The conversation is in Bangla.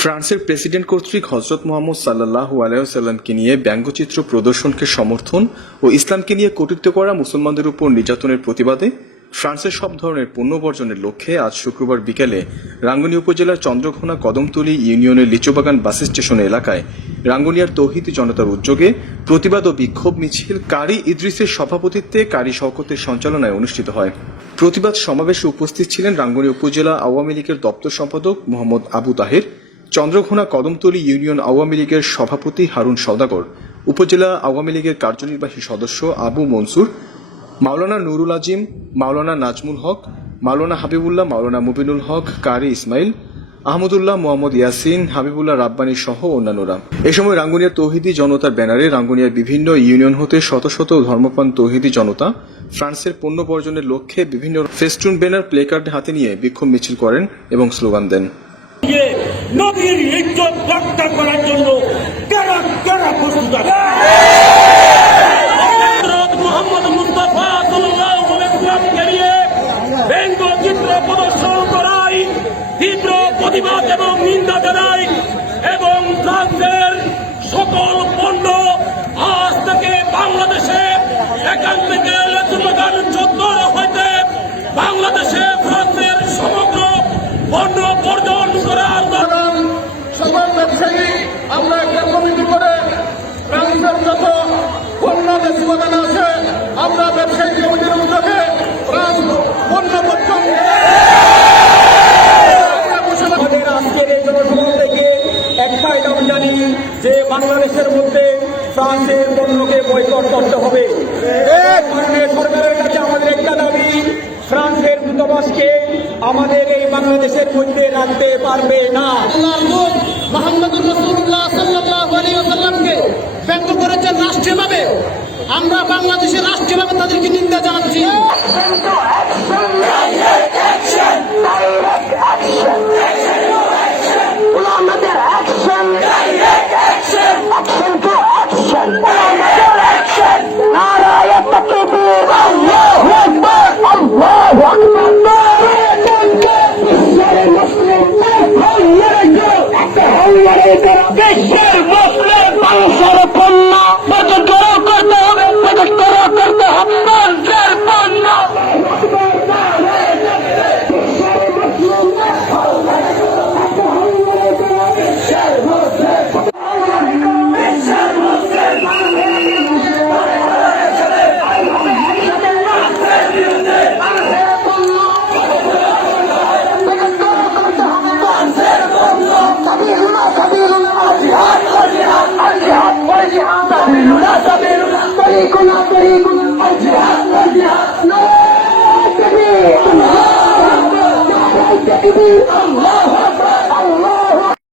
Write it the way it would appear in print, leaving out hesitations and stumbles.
ফ্রান্সের প্রেসিডেন্ট কর্তৃক হযরত মুহাম্মদ সাল্লাল্লাহু আলাইহি ওয়াসাল্লামকে নিয়ে ব্যঙ্গচিত্র প্রদর্শনকে সমর্থন ও ইসলামকে নিয়ে কটূক্তি করা মুসলমানদের উপর নির্যাতনের প্রতিবাদে ফ্রান্সের সব ধরনের পণ্য বর্জনের লক্ষ্যে আজ শুক্রবার বিকেলে রাঙ্গুনিয়া উপজেলার চন্দ্রঘোনা কদমতলী ইউনিয়নের লিচুবাগান বাস স্টেশন এলাকায় রাঙ্গুনিয়ার তৌহিদি জনতার উদ্যোগে প্রতিবাদ ও বিক্ষোভ মিছিল কারি ইদ্রিসের সভাপতিত্বে কারি শওকতের সঞ্চালনায় অনুষ্ঠিত হয়। প্রতিবাদ সমাবেশে উপস্থিত ছিলেন রাঙ্গুনিয়া উপজেলা আওয়ামী লীগের দপ্তর সম্পাদক মোহাম্মদ আবু তাহের, চন্দ্রঘোনা কদমতলী ইউনিয়ন আওয়ামী লীগের সভাপতি হারুন সওদাগর, উপজেলা আওয়ামী লীগের কার্যনির্বাহী সদস্য আবু মনসুর, মাওলানা নুরুল আজিম, মাওলানা নাজমুল হক, মাওলানা হাবিবুল্লাহ, মাওলানা মুবিনুল হক, কারি ইসমাইল, আহমদুল্লাহ, মোহাম্মদ ইয়াসিন, হাবিবুল্লাহ রাব্বানী সহ অন্যান্যরা। এ সময় রাঙ্গুনিয়া তৌহিদি জনতার ব্যানারে রাঙ্গুনিয়ার বিভিন্ন ইউনিয়ন হতে শত শত ধর্মপ্রাণ তৌহিদি জনতা ফ্রান্সের পণ্য বর্জনের লক্ষ্যে বিভিন্ন ফেস্টুন ব্যানার প্লেকার্ড হাতে নিয়ে বিক্ষোভ মিছিল করেন এবং স্লোগান দেন। নবীর ইজ্জত রক্ষা করার জন্য কারা কারা প্রস্তুত আছে? মুহাম্মদ মুস্তাফা সাল্লাল্লাহু আলাইহি ওয়াসাল্লামকে নিয়ে ব্যঙ্গচিত্র প্রদর্শন করাই তীব্র প্রতিবাদ এবং নিন্দা জানাই এবং ফ্রান্সের সকল পণ্য আজ থেকে বাংলাদেশে এখান থেকে লেচুবাগান চত্বর হইতে বাংলাদেশে ফ্রান্সের সমগ্র পণ্য বর্জন করার সকল ব্যবসায়ী আমরা একটা কমিটি করে ফ্রান্সের যত পণ্য লেচুবাগান আছে আমরা ব্যবসায়ী কমিটির উদ্যোগে ফ্রান্স পণ্য বর্জন আজকের এই জনসভা থেকে একটাই দাবি জানি যে বাংলাদেশের মধ্যে ফ্রান্সের পণ্যকে বয়কট করতে হবে। সরকারের কাছে আমাদের একটা দাবি, ফ্রান্সের দূতাবাসকে আমাদের এই বাংলাদেশের মধ্যে রাখতে পারবে না। মুহাম্মদুর রাসূলুল্লাহ সাল্লাল্লাহু আলাইহি ওয়াসাল্লামকে ব্যঙ্গ করেছেন রাষ্ট্রীয়ভাবে, আমরা বাংলাদেশের রাষ্ট্রীয়ভাবে তাদেরকে নিন্দা জানাচ্ছি। দেশের মুসলিম মানুষের